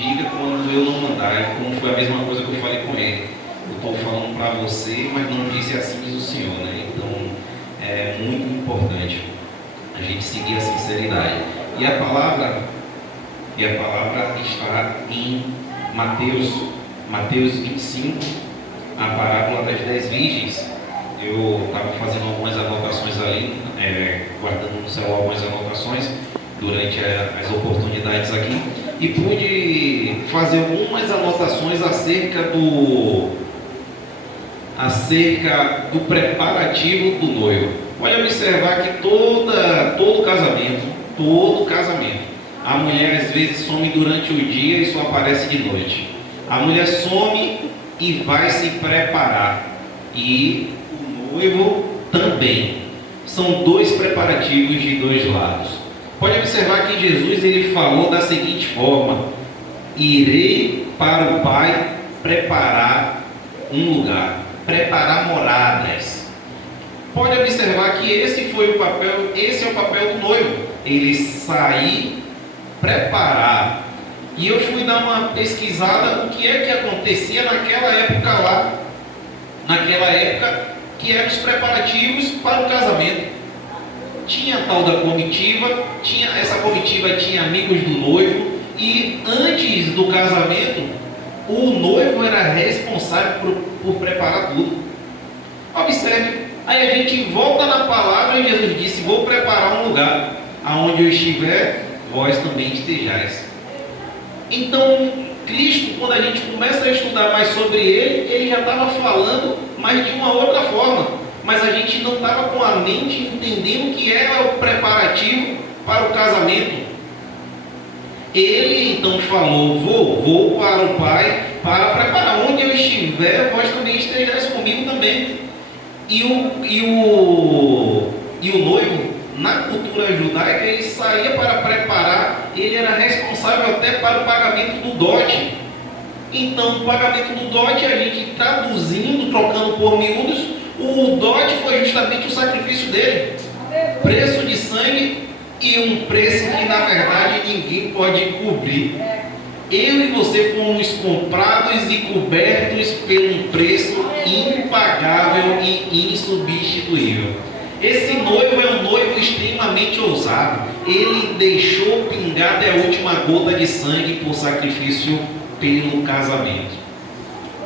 diga quando eu não mandar. E como foi a mesma coisa que eu falei com ele. Eu estou falando para você, mas não disse assim diz o Senhor, né? Então é muito importante a gente seguir a sinceridade. E a palavra está em Mateus 25, a parábola das 10 virgens. Eu estava fazendo algumas anotações ali, guardando no celular algumas anotações durante as oportunidades aqui, e pude fazer algumas anotações acerca do preparativo do noivo. Pode observar que todo casamento, a mulher às vezes some durante o dia e só aparece de noite. A mulher some e vai se preparar, e o noivo também. São dois preparativos de dois lados. Pode observar que Jesus ele falou da seguinte forma: irei para o Pai preparar um lugar, preparar moradas. Pode observar que esse é o papel do noivo, ele sair, preparar. E eu fui dar uma pesquisada o que é que acontecia naquela época lá, que eram os preparativos para o casamento. Tinha a tal da comitiva, essa comitiva tinha amigos do noivo, e antes do casamento, o noivo era responsável por preparar tudo. Observe, aí a gente volta na palavra e Jesus disse: vou preparar um lugar, aonde eu estiver, vós também estejais. Então, Cristo, quando a gente começa a estudar mais sobre ele já estava falando, mas de uma outra forma. Mas a gente não estava com a mente entendendo que era o preparativo para o casamento. Ele então falou: vou para o Pai para preparar. Onde eu estiver, vós também estejais comigo também. E o noivo, na cultura judaica, ele saía para preparar, ele era responsável até para o pagamento do dote. Então, o pagamento do dote, a gente traduzindo, trocando por miúdos, o dote foi justamente o sacrifício dele. Preço de sangue, e um preço que na verdade ninguém pode cobrir. Eu e você fomos comprados e cobertos por um preço impagável e insubstituível. Esse noivo é um noivo extremamente ousado. Ele deixou pingar até a última gota de sangue por sacrifício pelo casamento.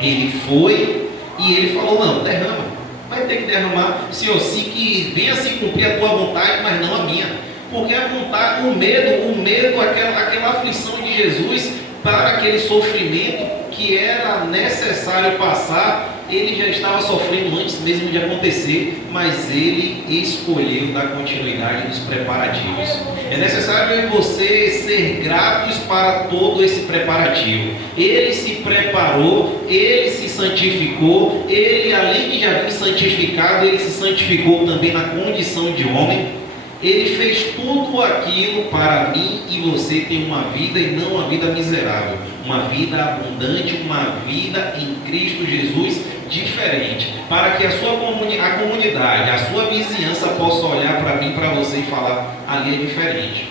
Ele foi e ele falou: não, derrama. Vai ter que derramar, Senhor, sim, que venha se cumprir a tua vontade, mas não a minha. Porque a vontade, o medo, aquela aflição de Jesus para aquele sofrimento que era necessário passar, ele já estava sofrendo antes mesmo de acontecer, mas ele escolheu dar continuidade nos preparativos. É necessário eu e você ser gratos para todo esse preparativo. Ele se preparou, ele se santificou, ele, além de já vir santificado, ele se santificou também na condição de homem. Ele fez tudo aquilo para mim e você ter uma vida, e não uma vida miserável, uma vida abundante, uma vida em Cristo Jesus diferente, para que a comunidade, a sua vizinhança possa olhar para mim, para você e falar: ali é diferente.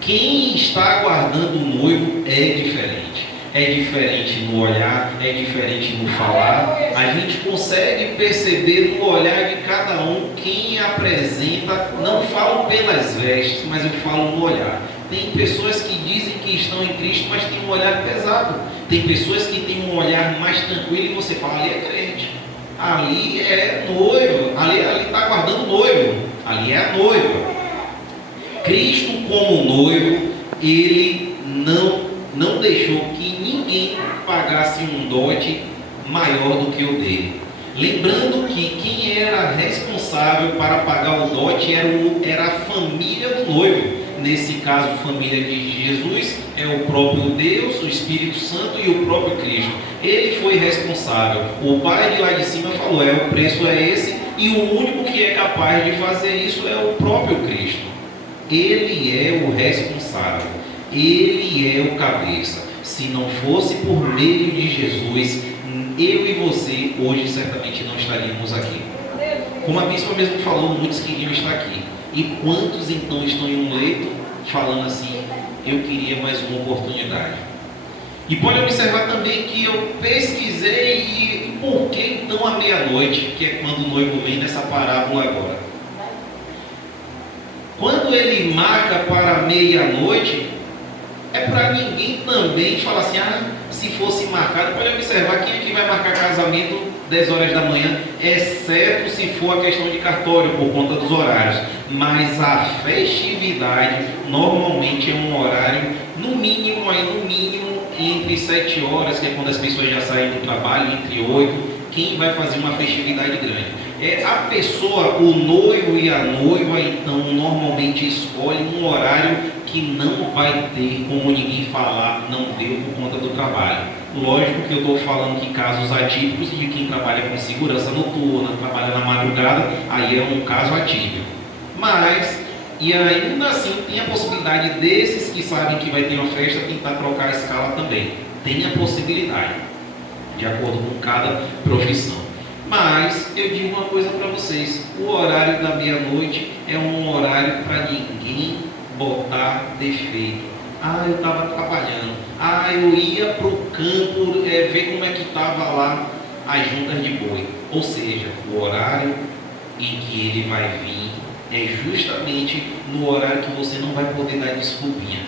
Quem está aguardando o noivo é diferente. É diferente no olhar, é diferente no falar. A gente consegue perceber no olhar de cada um quem apresenta. Não falo pelas vestes, mas eu falo no olhar. Tem pessoas que dizem que estão em Cristo, mas tem um olhar pesado. Tem pessoas que têm um olhar mais tranquilo e você fala: ali é crente, ali é noivo, ali está aguardando o noivo, ali é a noiva. Cristo, como noivo, ele não deixou que ninguém pagasse um dote maior do que o dele. Lembrando que quem era responsável para pagar o dote era a família do noivo. Nesse caso, a família de Jesus é o próprio Deus, o Espírito Santo e o próprio Cristo. Ele foi responsável. O Pai de lá de cima falou: o preço é esse, e o único que é capaz de fazer isso é o próprio Cristo. Ele é o responsável. Ele é o cabeça. Se não fosse por meio de Jesus, eu e você hoje certamente não estaríamos aqui. Como a bispa mesmo falou, muitos queriam estar aqui. E quantos então estão em um leito falando assim: eu queria mais uma oportunidade. E pode observar também que eu pesquisei e por que então a meia-noite, que é quando o noivo vem nessa parábola agora. Quando ele marca para meia-noite, é para ninguém também falar assim, se fosse marcado, pode observar quem é que vai marcar casamento 10 horas da manhã, exceto se for a questão de cartório, por conta dos horários. Mas a festividade normalmente é um horário, no mínimo, entre 7 horas, que é quando as pessoas já saem do trabalho, entre 8, quem vai fazer uma festividade grande. É a pessoa, o noivo e a noiva, então, normalmente escolhem um horário que não vai ter como ninguém falar, não deu por conta do trabalho. Lógico que eu estou falando que casos atípicos de quem trabalha com segurança noturna, trabalha na madrugada, aí é um caso atípico. Mas, e ainda assim, tem a possibilidade desses que sabem que vai ter uma festa tentar trocar a escala também. Tem a possibilidade, de acordo com cada profissão. Mas eu digo uma coisa para vocês: o horário da meia-noite é um horário para ninguém botar defeito. Eu estava trabalhando. Eu ia para o campo ver como é que estava lá as juntas de boi. Ou seja, o horário em que ele vai vir é justamente no horário que você não vai poder dar desculpinha.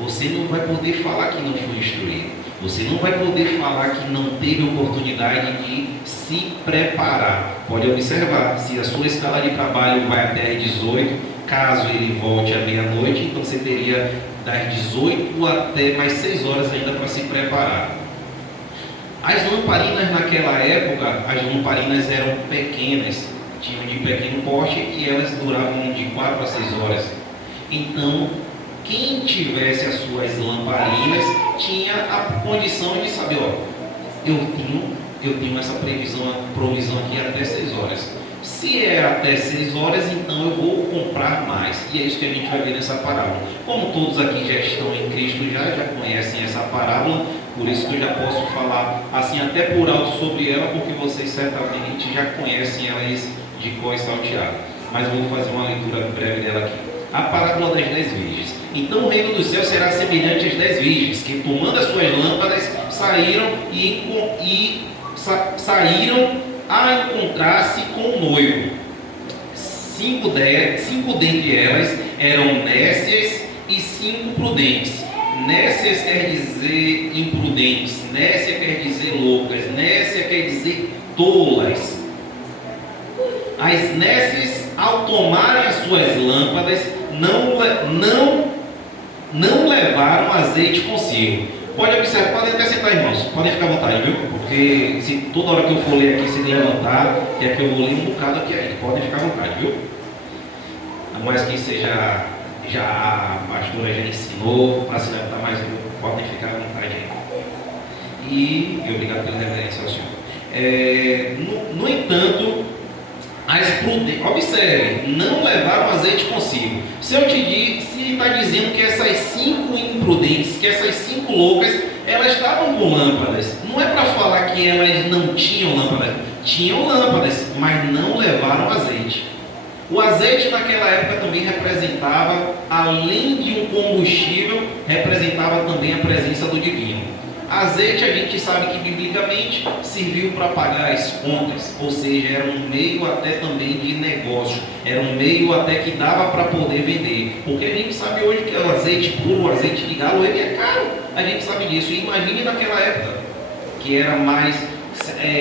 Você não vai poder falar que não foi instruído. Você não vai poder falar que não teve oportunidade de se preparar. Pode observar, se a sua escala de trabalho vai até às 18, caso ele volte à meia-noite, então você teria das 18 até mais 6 horas ainda para se preparar. As lamparinas naquela época, as lamparinas eram pequenas, tinham de pequeno porte e elas duravam de 4 a 6 horas. Então, quem tivesse as suas lamparinas tinha a condição de saber, eu tenho essa provisão aqui até 6 horas. Se é até 6 horas, então eu vou comprar mais. E é isso que a gente vai ver nessa parábola. Como todos aqui já estão em Cristo, já conhecem essa parábola, por isso que eu já posso falar assim até por alto sobre ela, porque vocês certamente já conhecem ela de cor e salteado. Mas vou fazer uma leitura breve dela aqui. A parábola das 10 virgens. Então o reino dos céus será semelhante às 10 virgens, que tomando as suas lâmpadas, saíram a encontrar-se com o noivo. 5 dentre elas eram nécias e 5 prudentes. Nécias quer dizer imprudentes, nécia quer dizer loucas, nécia quer dizer tolas. As nécias, ao tomarem as suas lâmpadas, não levaram azeite consigo. Pode observar, podem até sentar, irmãos, podem ficar à vontade, viu? Porque se toda hora que eu for ler aqui, se levantar, que é que eu vou ler um bocado aqui ainda. Podem ficar à vontade, viu? A mais que seja, já a pastora já ensinou, para se levantar mais, podem ficar à vontade aí. E obrigado pela reverência ao Senhor. No entanto, as prudentes, observe, não levaram azeite consigo. Se está dizendo que essas 5 imprudentes, que essas 5 loucas, elas estavam com lâmpadas. Não é para falar que elas não tinham lâmpadas. Tinham lâmpadas, mas não levaram azeite. O azeite naquela época também representava, além de um combustível, representava também a presença do divino. Azeite a gente sabe que biblicamente serviu para pagar as contas, ou seja, era um meio até também de negócio, era um meio até que dava para poder vender, porque a gente sabe hoje que o azeite puro, o azeite de galo, ele é caro, a gente sabe disso. E imagine naquela época, que era mais,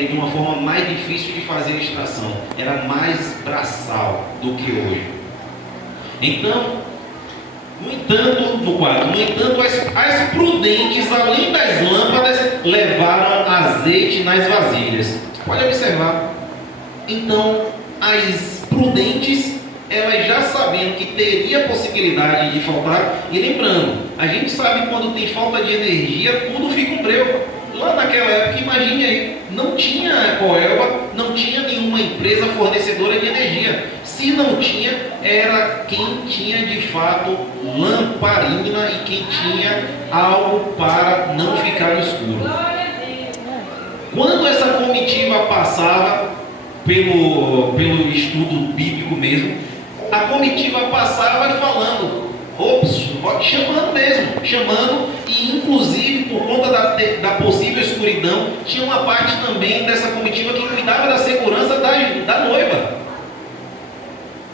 de uma forma mais difícil de fazer a extração, era mais braçal do que hoje. Então, no entanto, as prudentes, além das lâmpadas, levaram azeite nas vasilhas. Pode observar. Então, as prudentes, elas já sabendo que teria possibilidade de faltar, e lembrando, a gente sabe quando tem falta de energia, tudo fica um breu. Lá naquela época, imagine aí, não tinha Coelba, não tinha nenhuma empresa fornecedora de energia. Se não tinha, era quem tinha de fato lamparina e quem tinha algo para não ficar no escuro. Quando essa comitiva passava, pelo estudo bíblico mesmo, a comitiva passava falando: ops, chamando mesmo, chamando, e inclusive por conta da possível escuridão, tinha uma parte também dessa comitiva que cuidava da segurança da noiva.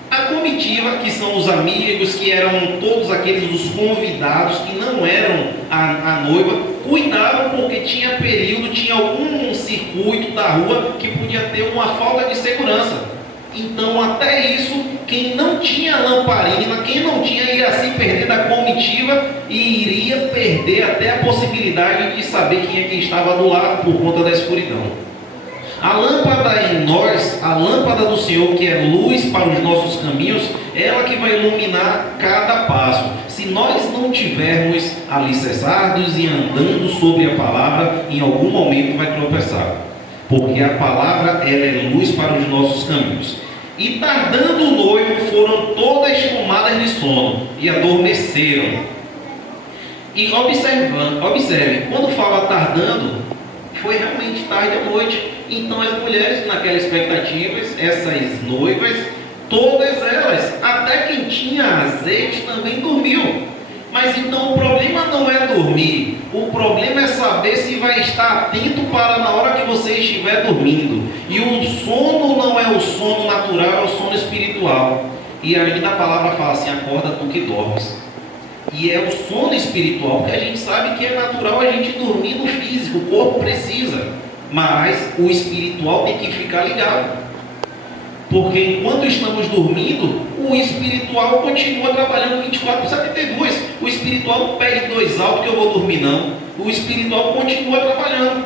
A comitiva, que são os amigos, que eram todos aqueles os convidados, que não eram a noiva, cuidavam porque tinha período, tinha algum circuito da rua que podia ter uma falta de segurança. Então até isso, quem não tinha lamparina, quem não tinha, ia se perder da comitiva e iria perder até a possibilidade de saber quem é que estava do lado por conta da escuridão. A lâmpada em nós, a lâmpada do Senhor, que é luz para os nossos caminhos, ela que vai iluminar cada passo. Se nós não tivermos alicerçados e andando sobre a palavra, em algum momento vai tropeçar. Porque a palavra, ela é luz para os nossos caminhos. E tardando o noivo, foram todas tomadas de sono e adormeceram. E observe, quando fala tardando, foi realmente tarde à noite. Então as mulheres naquela expectativa, essas noivas, todas elas, até quem tinha azeite também dormiu. Mas então o problema não é dormir, o problema é saber se vai estar atento para na hora que você estiver dormindo. E o sono não é o sono natural, é o sono espiritual. E ainda a palavra fala assim: acorda tu que dormes. E é o sono espiritual, que a gente sabe que é natural a gente dormir no físico, o corpo precisa, mas o espiritual tem que ficar ligado. Porque enquanto estamos dormindo, o espiritual continua trabalhando 24/72. O espiritual não pede 2 altos que eu vou dormir, não. O espiritual continua trabalhando.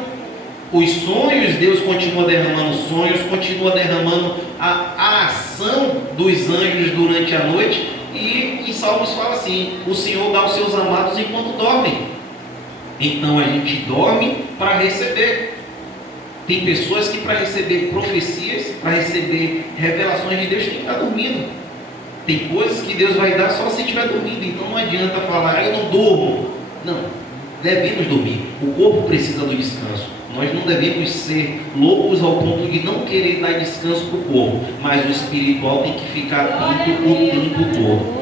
Os sonhos, Deus continua derramando sonhos, continua derramando a ação dos anjos durante a noite. E em Salmos fala assim: o Senhor dá aos seus amados enquanto dormem. Então a gente dorme para receber. Tem pessoas que para receber profecias, para receber revelações de Deus, tem que estar dormindo. Tem coisas que Deus vai dar só se estiver dormindo. Então não adianta falar: eu não durmo. Não, devemos dormir. O corpo precisa do descanso. Nós não devemos ser loucos ao ponto de não querer dar descanso para o corpo, mas o espiritual tem que ficar atento o tempo todo.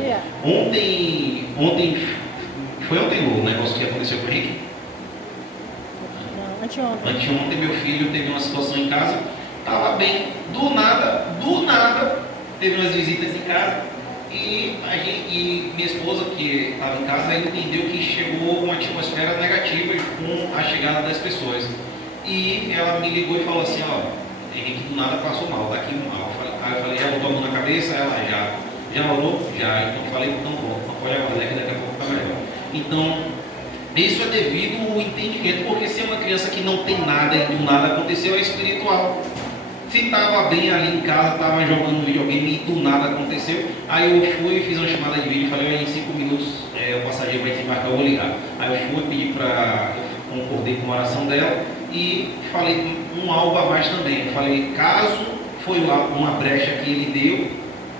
Foi ontem o negócio que aconteceu com o Henrique? Anteontem meu filho teve uma situação em casa, estava bem, do nada, teve umas visitas em casa, e minha esposa, que estava em casa, entendeu que chegou uma atmosfera negativa com a chegada das pessoas. E ela me ligou e falou assim: ó, Henrique do nada passou mal, tá aqui mal. Aí eu falei: já botou a mão na cabeça? Ela: já orou? Já. Então eu falei: então pronto, pode aguardar que daqui a pouco está melhor. Então isso é devido ao entendimento, porque se é uma criança que não tem nada e do nada aconteceu, é espiritual. Se estava bem ali em casa, estava jogando videogame e do nada aconteceu, aí eu fui e fiz uma chamada de vídeo e falei: olha, em 5 minutos o passageiro vai te marcar, eu vou ligar. Aí eu fui pedir eu concordei com a oração dela e falei algo a mais também. Eu falei: caso foi uma brecha que ele deu,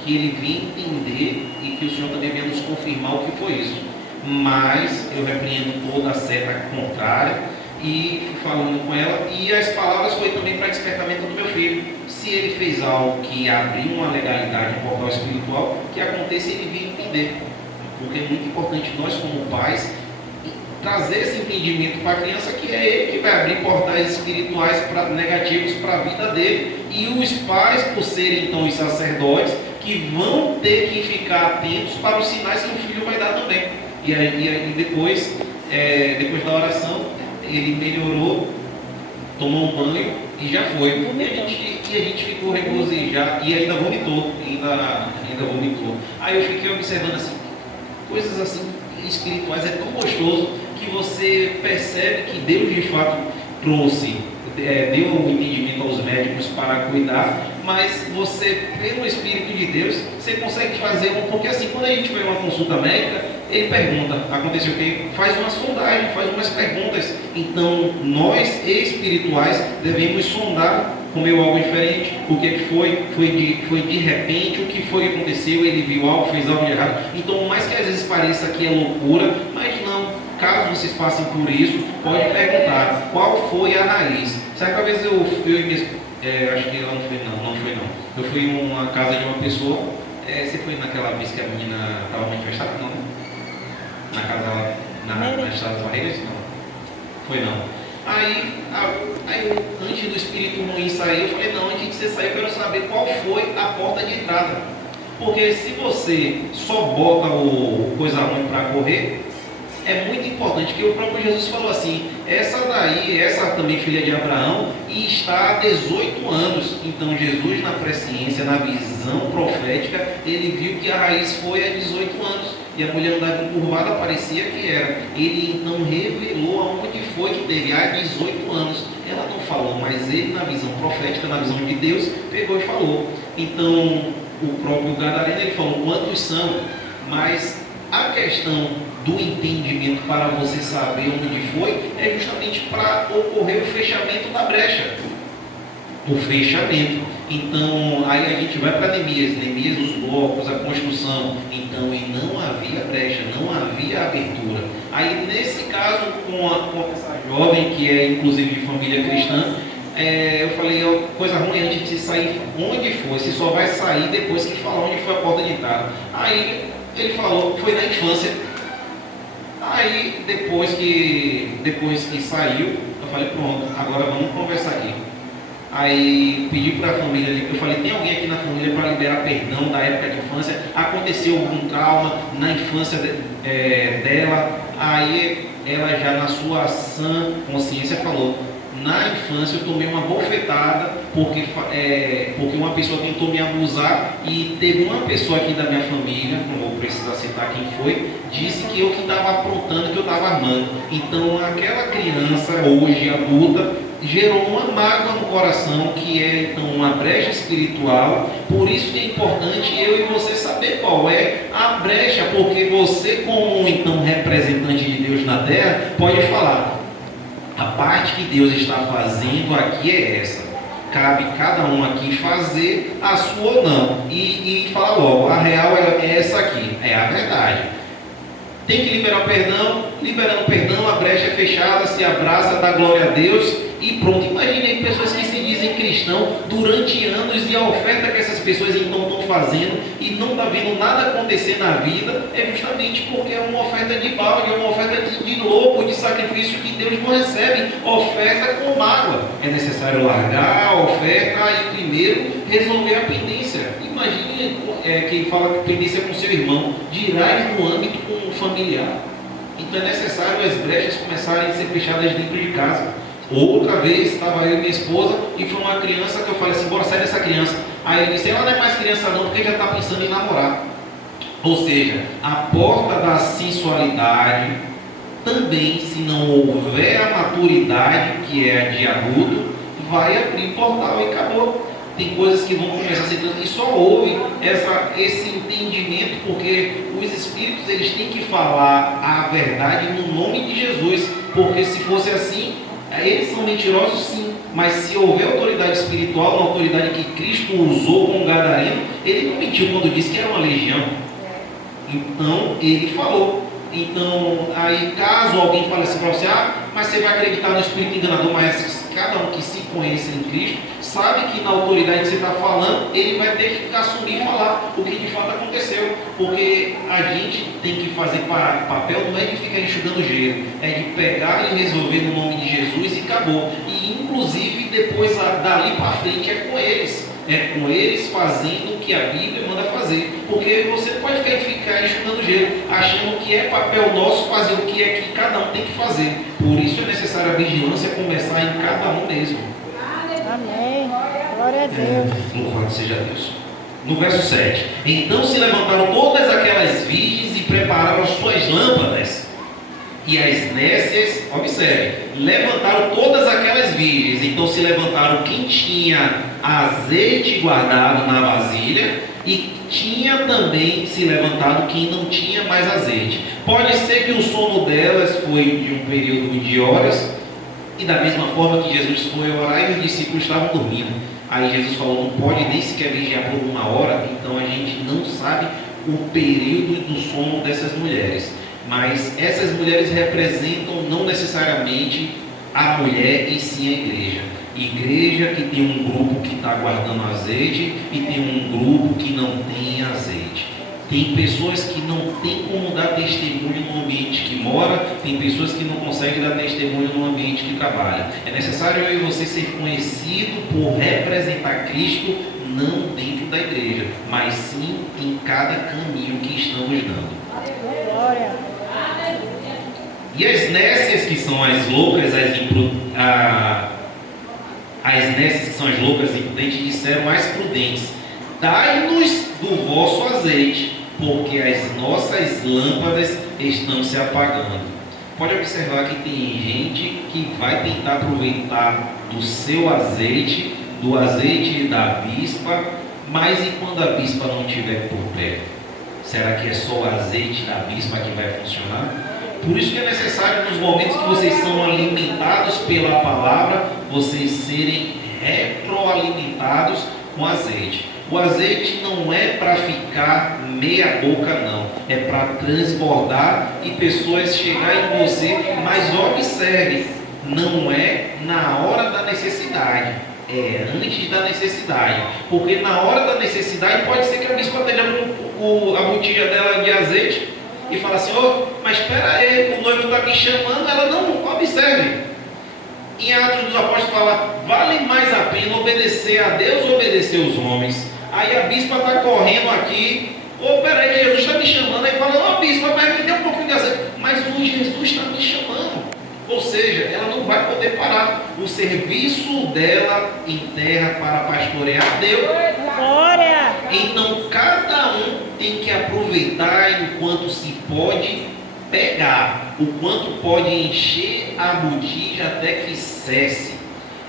que ele vinha entender e que o Senhor também venha nos confirmar o que foi isso. Mas eu repreendo toda a seta contrária e fui falando com ela, e as palavras foi também para despertamento do meu filho. Se ele fez algo que abriu uma legalidade em portal espiritual, que aconteça ele vir entender, porque é muito importante nós como pais trazer esse entendimento para a criança, que é ele que vai abrir portais espirituais negativos para a vida dele, e os pais, por serem então os sacerdotes, que vão ter que ficar atentos para os sinais que o filho vai dar também. E aí depois da oração, ele melhorou, tomou um banho e já foi. E a gente ficou regozijado e ainda vomitou. Aí eu fiquei observando assim, coisas assim espirituais, é tão gostoso que você percebe que Deus de fato trouxe, deu um entendimento aos médicos para cuidar, mas você, pelo Espírito de Deus, você consegue fazer porque assim, quando a gente vai a uma consulta médica, ele pergunta: aconteceu o quê? Faz uma sondagem, faz umas perguntas. Então, nós espirituais devemos sondar, comeu algo diferente, o que foi? Foi de repente, o que foi que aconteceu? Ele viu algo, fez algo de errado. Então, mais que às vezes pareça que é loucura, mas não. Caso vocês passem por isso, pode perguntar qual foi a raiz. Sabe que às vezes eu e minha esposa, acho que ela não foi não. Eu fui em uma casa de uma pessoa. Você foi naquela vez que a menina estava manifestada? Não, né? na casa, na Estrada das Barreiras? Não. Foi não. Aí, antes do espírito ruim sair, eu falei, não, antes de você sair, eu quero saber qual foi a porta de entrada. Porque se você só bota o coisa ruim para correr, é muito importante, que o próprio Jesus falou assim, essa também filha de Abraão, e está há 18 anos. Então Jesus, na presciência, na visão profética, ele viu que a raiz foi há 18 anos. E a mulher andava encurvada, parecia que era. Ele então revelou aonde foi que teve há 18 anos. Ela não falou, mas ele, na visão profética, na visão de Deus, pegou e falou. Então, o próprio Gadareno, ele falou quantos são, mas a questão do entendimento para você saber onde foi é justamente para ocorrer o fechamento da brecha. O fechamento. Então, aí a gente vai para Neemias, os blocos, a construção. Então, e não havia brecha, não havia abertura. Aí, nesse caso, com essa jovem, que é inclusive de família cristã, eu falei, coisa ruim a gente sair onde foi, se só vai sair depois que falar onde foi a porta de entrada. Aí, ele falou, foi na infância. Aí, depois que saiu, eu falei, pronto, agora vamos conversar aqui. Aí pedi para a família, eu falei, tem alguém aqui na família para liberar perdão da época de infância? Aconteceu algum trauma na infância dela? Aí ela já na sua sã consciência falou, na infância eu tomei uma bofetada porque uma pessoa tentou me abusar e teve uma pessoa aqui da minha família, não vou precisar citar quem foi, disse que eu que estava aprontando, que eu estava armando. Então aquela criança, hoje adulta, gerou uma mágoa no coração, que é então uma brecha espiritual. Por isso que é importante eu e você saber qual é a brecha, porque você, como então representante de Deus na terra, pode falar, a parte que Deus está fazendo aqui é essa, cabe cada um aqui fazer a sua ou não, e falar logo, a real é essa aqui, é a verdade. Tem que liberar o perdão, liberando o perdão, a brecha é fechada, se abraça, dá glória a Deus e pronto. Imaginem pessoas que se dizem cristão durante anos e a oferta que essas pessoas então estão fazendo e não está vendo nada acontecer na vida, é justamente porque é uma oferta de balde, é uma oferta de louco, de sacrifício que Deus não recebe, oferta com mágoa. É necessário largar a oferta e primeiro resolver a pendência. Imagine quem fala que pendência com seu irmão, dirás no âmbito com um familiar. Então é necessário as brechas começarem a ser fechadas dentro de casa. Outra vez estava eu e minha esposa e foi uma criança que eu falei assim, bora, sai dessa criança. Aí ele disse, ela não é mais criança não, porque já está pensando em namorar. Ou seja, a porta da sensualidade também, se não houver a maturidade, que é a de adulto, vai abrir portal e acabou. Tem coisas que vão começar a ser e só houve esse entendimento, porque os espíritos eles têm que falar a verdade no nome de Jesus, porque se fosse assim, eles são mentirosos sim, mas se houver autoridade espiritual, uma autoridade que Cristo usou com o Gadareno, ele não mentiu quando disse que era uma legião. Então ele falou. Então, aí caso alguém fale assim para você, mas você vai acreditar no espírito enganador, mas cada um que se conhece em Cristo sabe que na autoridade que você está falando, ele vai ter que assumir e falar o que de fato aconteceu, porque a gente tem que fazer papel, não é de ficar enxugando gelo, é de pegar e resolver no nome de Jesus e acabou. E inclusive depois dali para frente é com eles fazendo o que a Bíblia manda fazer, porque você não pode ficar enxugando gelo, achando que é papel nosso fazer o que é que cada um tem que fazer. Por isso é necessária a vigilância começar em cada um mesmo. Amém. Glória a Deus. Louvado seja Deus. No verso 7. Então se levantaram todas aquelas virgens e prepararam as suas lâmpadas. E as nécias, observe, levantaram todas aquelas virgens. Então se levantaram quem tinha azeite guardado na vasilha, e tinha também se levantado quem não tinha mais azeite. Pode ser que o sono delas foi de um período de horas, e da mesma forma que Jesus foi orar e os discípulos estavam dormindo. Aí Jesus falou, não pode nem sequer vigiar por uma hora. Então a gente não sabe o período do sono dessas mulheres. Mas essas mulheres representam não necessariamente a mulher e sim a igreja. Igreja que tem um grupo que está guardando azeite e tem um grupo que não tem azeite. Tem pessoas que não têm como dar testemunho no ambiente que mora, tem pessoas que não conseguem dar testemunho no ambiente que trabalha. É necessário eu e você ser conhecido por representar Cristo, não dentro da igreja, mas sim em cada caminho que estamos dando. Glória. E as nécias, que são as loucas, as nécias, que são as loucas e imprudentes, disseram às prudentes: dai-nos do vosso azeite, porque as nossas lâmpadas estão se apagando. Pode observar que tem gente que vai tentar aproveitar do seu azeite, do azeite da bispa, mas e quando a bispa não estiver por perto? Será que é só o azeite da bispa que vai funcionar? Por isso que é necessário, nos momentos que vocês são alimentados pela palavra, vocês serem retroalimentados com azeite. O azeite não é para ficar meia boca, não. É para transbordar e pessoas chegarem em você. Mas observe, não é na hora da necessidade, é antes da necessidade. Porque na hora da necessidade pode ser que a bispa esteja com a botija dela de azeite e fala assim: mas espera aí, o noivo está me chamando. Ela não, observe. Em Atos dos Apóstolos fala: vale mais a pena obedecer a Deus ou obedecer aos homens? Aí a bispa está correndo aqui: peraí, Jesus está me chamando. Aí fala: bispa, mas me dê um pouquinho de azeite. Mas o Jesus está me chamando. Ou seja, ela não vai poder parar. O serviço dela em terra para pastorear Deus. Glória. Então cada um tem que aproveitar enquanto se pode pegar, o quanto pode encher a botija até que cesse.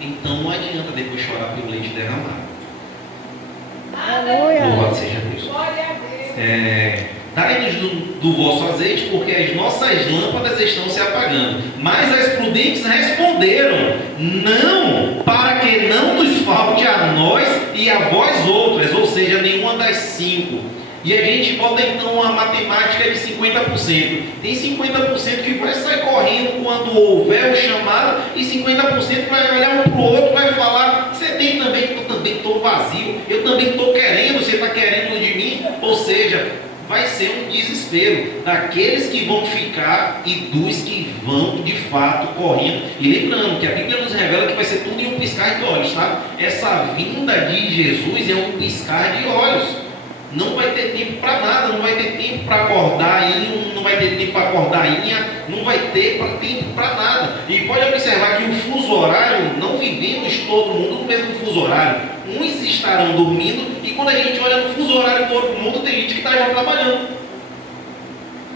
Então não adianta depois chorar pelo leite derramado. Aleluia. Louvado seja Deus. Dai-nos do vosso azeite, porque as nossas lâmpadas estão se apagando. Mas as prudentes responderam: não, para que não nos falte a nós e a vós outras, ou seja, nenhuma das 5. E a gente bota então uma matemática de 50%. Tem 50% que vai sair correndo quando houver o chamado, e 50% vai olhar um para o outro e vai falar: você tem também, eu também estou vazio, eu também estou querendo, você está querendo de mim. Ou seja, vai ser um desespero daqueles que vão ficar e dos que vão de fato correndo. E lembrando que a Bíblia nos revela que vai ser tudo em um piscar de olhos, tá? Essa vinda de Jesus é um piscar de olhos. Não vai ter tempo para nada, não vai ter tempo para acordar não vai ter tempo para acordar não vai ter tempo para nada. E pode observar que o fuso horário, não vivemos todo mundo no mesmo fuso horário. Uns estarão dormindo, e quando a gente olha no fuso horário do outro mundo, tem gente que está já trabalhando.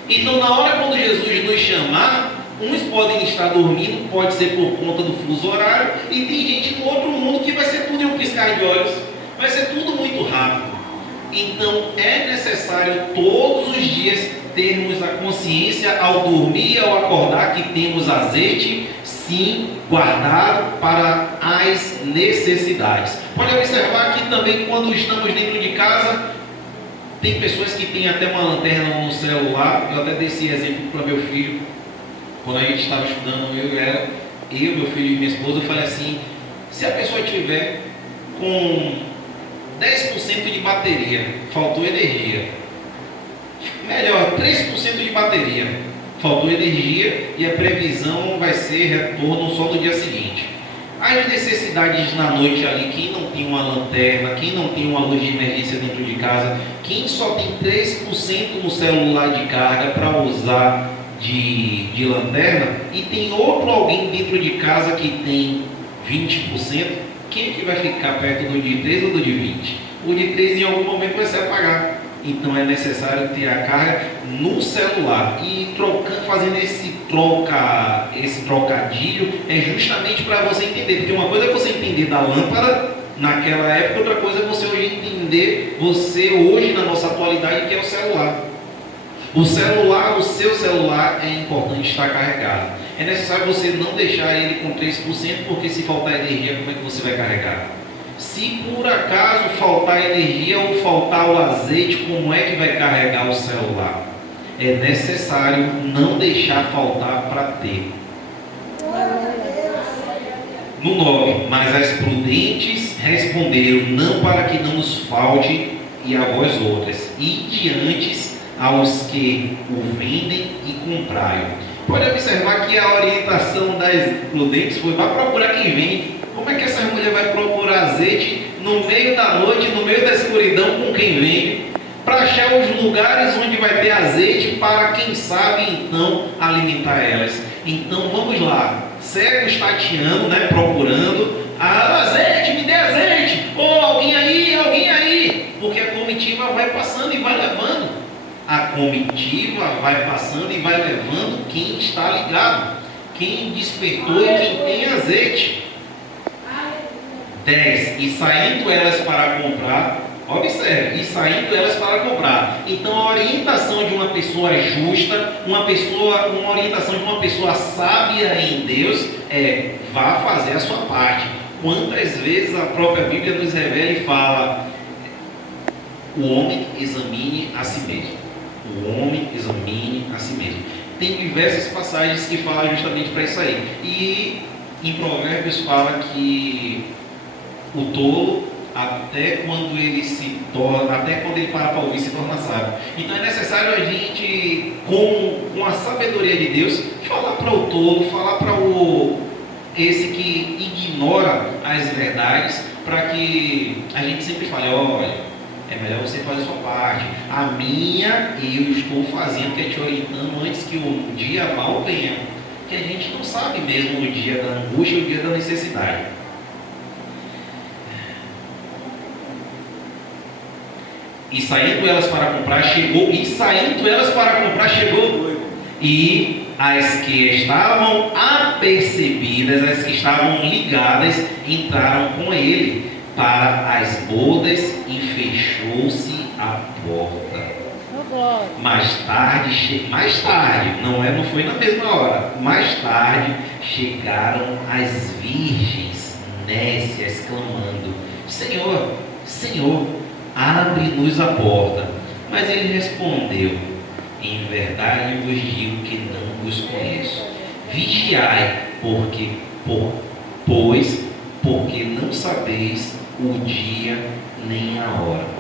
Então na hora quando Jesus nos chamar, uns podem estar dormindo, pode ser por conta do fuso horário, e tem gente no outro mundo que vai ser tudo em um piscar de olhos, vai ser tudo muito rápido. Então é necessário todos os dias termos a consciência ao dormir e ao acordar que temos azeite, sim, guardado para as necessidades. Pode observar que também quando estamos dentro de casa, tem pessoas que têm até uma lanterna no celular. Eu até dei esse exemplo para meu filho, quando a gente estava estudando, eu, meu filho e minha esposa. Eu falei assim: se a pessoa tiver com 10% de bateria, faltou energia. Melhor, 3% de bateria, faltou energia, e a previsão vai ser retorno só no dia seguinte. As necessidades na noite ali, quem não tem uma lanterna, quem não tem uma luz de emergência dentro de casa, quem só tem 3% no celular de carga para usar de lanterna, e tem outro alguém dentro de casa que tem 20%, quem é que vai ficar perto do de 3 ou do de 20? O de 3 em algum momento vai se apagar. Então é necessário ter a carga no celular. E fazendo esse trocadilho é justamente para você entender. Porque uma coisa é você entender da lâmpada naquela época, outra coisa é você hoje entender, hoje na nossa atualidade, que é o celular. O seu celular é importante estar carregado. É necessário você não deixar ele com 3%, porque se faltar energia, como é que você vai carregar? Se por acaso faltar energia ou faltar o azeite, como é que vai carregar o celular? É necessário não deixar faltar para ter. No 9, mas as prudentes responderam: não, para que não nos falte e a vós outras, e diante aos que o vendem e comprai. Pode observar que a orientação das prudentes foi: vá procurar quem vende. Como é que essa mulher vai procurar azeite no meio da noite, no meio da escuridão, com quem vende, para achar os lugares onde vai ter azeite para, quem sabe, então, alimentar elas? Então vamos lá, cegos tateando, né, procurando: azeite, me dê azeite, ou alguém aí, porque a comitiva vai passando e vai levando. A comitiva vai passando e vai levando quem está ligado, quem despertou e quem tem azeite. 10. E saindo elas para comprar, observe, e saindo elas para comprar. Então a orientação de uma pessoa justa, uma orientação de uma pessoa sábia em Deus é: vá fazer a sua parte. Quantas vezes a própria Bíblia nos revela e fala: o homem examine a si mesmo. O homem examine a si mesmo. Tem diversas passagens que falam justamente para isso aí. E em Provérbios fala que o tolo, até quando ele para ouvir, se torna sábio. Então é necessário a gente, com a sabedoria de Deus, falar para o tolo, falar para esse que ignora as verdades, para que a gente sempre fale: olha, é melhor você fazer a sua parte. A minha eu estou fazendo, que é te orientando antes que o dia mal venha. Que a gente não sabe mesmo o dia da angústia e o dia da necessidade. E saindo elas para comprar, chegou o noivo. E as que estavam apercebidas, as que estavam ligadas, entraram com ele para as bodas, e fechou-se a porta. Mais tarde, não foi na mesma hora, mais tarde chegaram as virgens nécias, clamando: Senhor, Senhor, abre-nos a porta. Mas ele respondeu: em verdade vos digo que não vos conheço. Vigiai, porque não sabeis o dia nem a hora.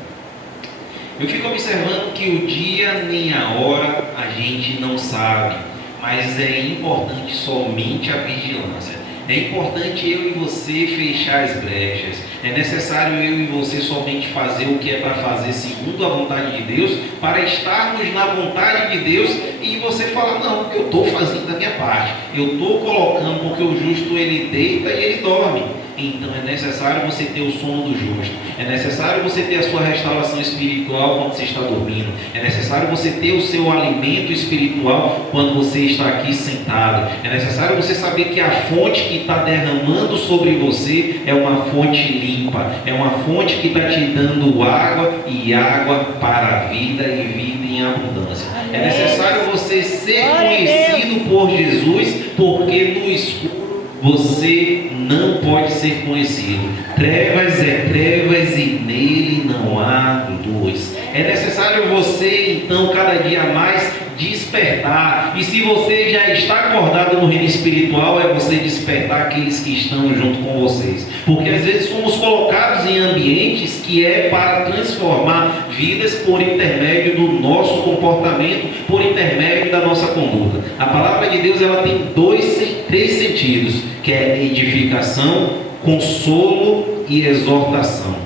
Eu fico observando que o dia nem a hora a gente não sabe, mas é importante somente a vigilância. É importante eu e você fechar as brechas. É necessário eu e você somente fazer o que é para fazer segundo a vontade de Deus, para estarmos na vontade de Deus. E você fala: não, eu estou fazendo a minha parte, eu estou colocando, porque o justo ele deita e ele dorme. Então é necessário você ter o sono do justo, é necessário você ter a sua restauração espiritual quando você está dormindo, é necessário você ter o seu alimento espiritual quando você está aqui sentado, é necessário você saber que a fonte que está derramando sobre você é uma fonte limpa, é uma fonte que está te dando água, e água para a vida e vida em abundância. É necessário você ser conhecido por Jesus, porque no escuro você não pode ser conhecido. Trevas é trevas e nele não há luz. É necessário você então cada dia mais despertar. E se você já está acordado no reino espiritual, é você despertar aqueles que estão junto com vocês. Porque às vezes somos colocados em ambientes que é para transformar vidas por intermédio do nosso comportamento, por intermédio da nossa conduta. A palavra de Deus ela tem três sentidos, que é edificação, consolo e exortação.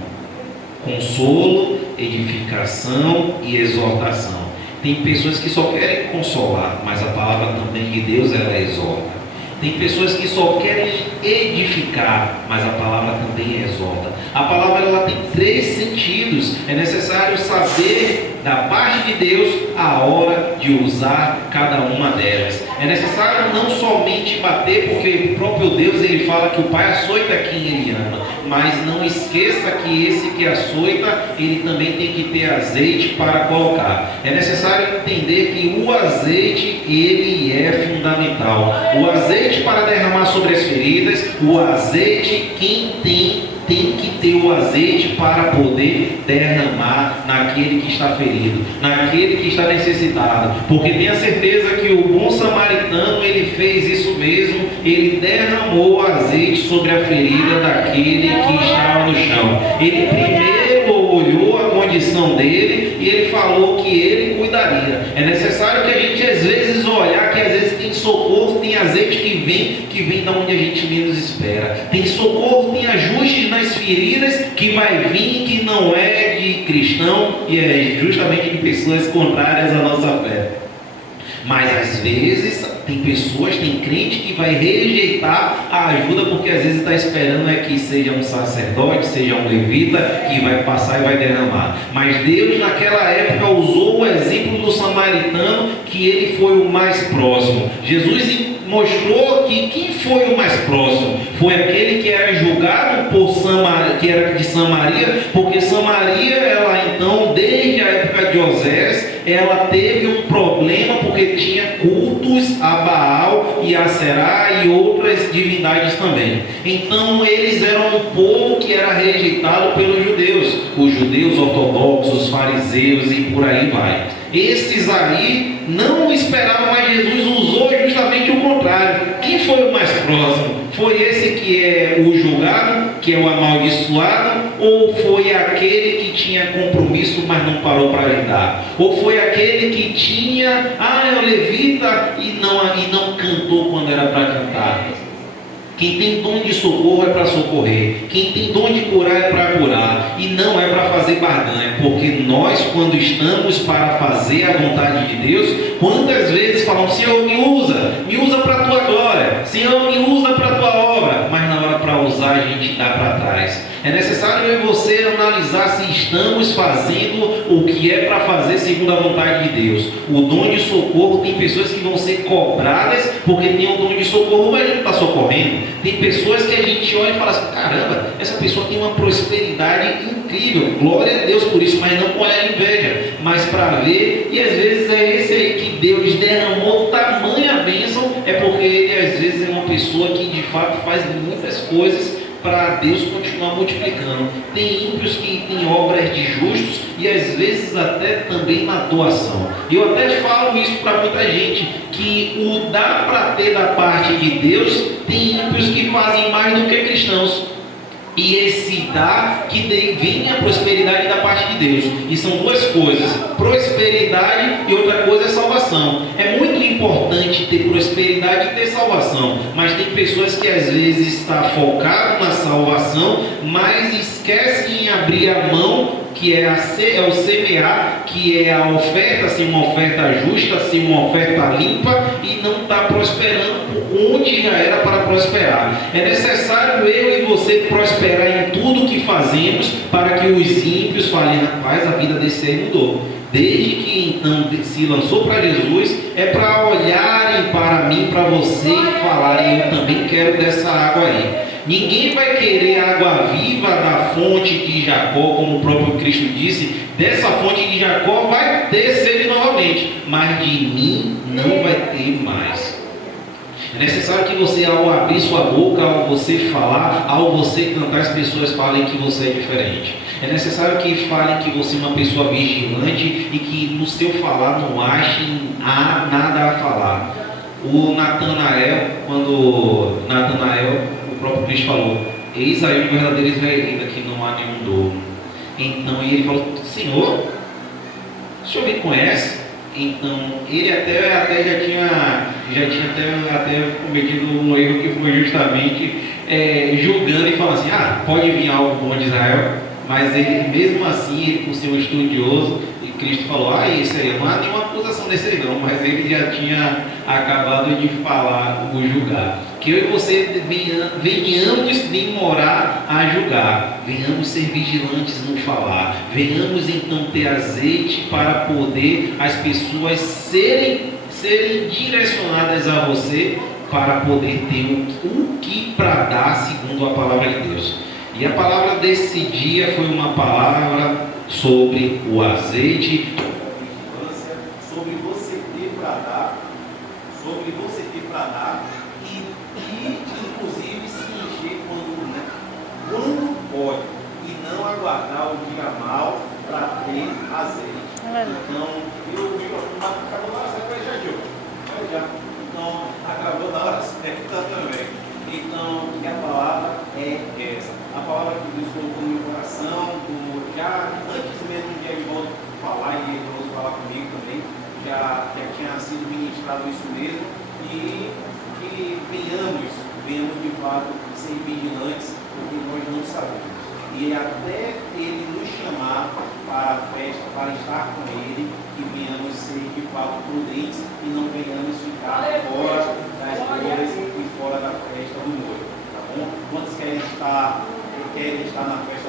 Consolo, edificação e exortação. Tem pessoas que só querem consolar, mas a palavra também de Deus ela exorta. Tem pessoas que só querem edificar, mas a palavra também exorta. A palavra ela tem três sentidos. É necessário saber da parte de Deus a hora de usar cada uma delas. É necessário não somente bater, porque o próprio Deus ele fala que o Pai açoita quem ele ama. Mas não esqueça que esse que açoita, ele também tem que ter azeite para colocar. É necessário entender que o azeite, ele é fundamental. O azeite para derramar sobre as feridas, o azeite, quem tem que ter o azeite para poder derramar naquele que está ferido, naquele que está necessitado. Porque tenha certeza que o bom samaritano, ele fez isso mesmo, ele derramou o azeite sobre a ferida daquele que estava no chão. Ele primeiro olhou aonde condição dele e ele falou que ele cuidaria. É necessário que a gente às vezes olhar que às vezes tem socorro, tem azeite que vem da onde a gente menos espera. Tem socorro, tem ajustes nas feridas que vai vir que não é de cristão e é justamente de pessoas contrárias à nossa fé. Mas às vezes tem pessoas, tem crente que vai rejeitar a ajuda porque às vezes está esperando que seja um sacerdote, seja um levita que vai passar e vai derramar. Mas Deus naquela época usou o exemplo do samaritano, que ele foi o mais próximo. Jesus mostrou que quem foi o mais próximo foi aquele que era julgado por Samaria, que era de Samaria, porque Samaria, ela então, desde a época de Osés, ela teve um problema porque tinha cultos a Baal e a Será e outras divindades também. Então eles eram um povo que era rejeitado pelos judeus, os judeus ortodoxos, os fariseus e por aí vai. Esses aí não esperavam, mas Jesus usou justamente o contrário. Quem foi o mais próximo? Foi esse que é o julgado, que é o amaldiçoado, ou foi aquele que tinha compromisso, mas não parou para ajudar? Ou foi aquele que tinha, é o levita e não cantou quando era para cantar? Quem tem dom de socorro é para socorrer. Quem tem dom de curar é para curar. E não é para fazer barganha. Porque nós, quando estamos para fazer a vontade de Deus, quantas vezes falamos: Senhor, me usa para a tua glória. Senhor, me usa para a tua obra. Mas na hora para usar, a gente dá para trás. É necessário eu e você analisar se estamos fazendo o que é para fazer segundo a vontade de Deus. O dom de socorro, tem pessoas que vão ser cobradas porque tem um dom de socorro, mas não está socorrendo. Tem pessoas que a gente olha e fala assim: caramba, essa pessoa tem uma prosperidade incrível, glória a Deus por isso, mas não com a inveja, mas para ver. E às vezes é esse aí que Deus derramou tamanha bênção, é porque ele às vezes é uma pessoa que de fato faz muitas coisas para Deus continuar multiplicando. Tem ímpios que têm obras de justos e às vezes até também na doação. Eu até falo isso para muita gente, que o dá para ter da parte de Deus, tem ímpios que fazem mais do que cristãos. E esse dá que vem a prosperidade da parte de Deus. E são duas coisas: prosperidade e outra coisa é salvação. É muito importante ter prosperidade e ter salvação, mas tem pessoas que às vezes estão focadas na salvação, mas esquecem em abrir a mão, que é o semear, que é a oferta, ser uma oferta justa, ser uma oferta limpa, e não está prosperando onde já era para prosperar. É necessário eu e você prosperar em tudo que fazemos, para que os ímpios falem: rapaz, a vida desse aí mudou. Desde que então se lançou para Jesus, é para olharem para mim, para você, e falarem: eu também quero dessa água aí. Ninguém vai querer água viva da fonte de Jacó, como o próprio Cristo disse: dessa fonte de Jacó vai ter sede novamente, mas de mim não vai ter mais. É necessário que você, ao abrir sua boca, ao você falar, ao você cantar, as pessoas falem que você é diferente. É necessário que falem que você é uma pessoa vigilante e que no seu falar não achem nada a falar. O Natanael, o próprio Cristo falou: eis aí o verdadeiro israelita, que não há nenhum dom. Então ele falou: Senhor, o senhor me conhece? Então ele até já tinha até cometido um erro, que foi justamente julgando e falando assim: pode vir algo bom de Israel. Mas ele, mesmo assim, ele, por ser um estudioso, e Cristo falou: isso aí, não há nenhuma acusação desse aí não, mas ele já tinha acabado de falar, o julgar. Que eu e você venhamos demorar a julgar, venhamos ser vigilantes no falar, venhamos então ter azeite para poder as pessoas serem direcionadas a você, para poder ter o que para dar segundo a palavra de Deus. E a palavra desse dia foi uma palavra sobre o azeite, sobre você ter para dar, e inclusive se encher quando pode, e não aguardar o dia mal para ter azeite. Então, acabou na hora certa, já. Então, acabou na hora certa também. Então, a palavra é essa. A palavra que Deus colocou no meu coração, já antes mesmo de Edivaldo falar e Edivaldo falar comigo também, já tinha sido ministrado isso mesmo, e que venhamos de fato ser vigilantes, porque nós não sabemos. E até ele nos chamar para a festa, para estar com ele, que venhamos ser de fato prudentes e não venhamos ficar fora das coisas e fora da festa do noivo, tá bom? Quantos querem estar na festa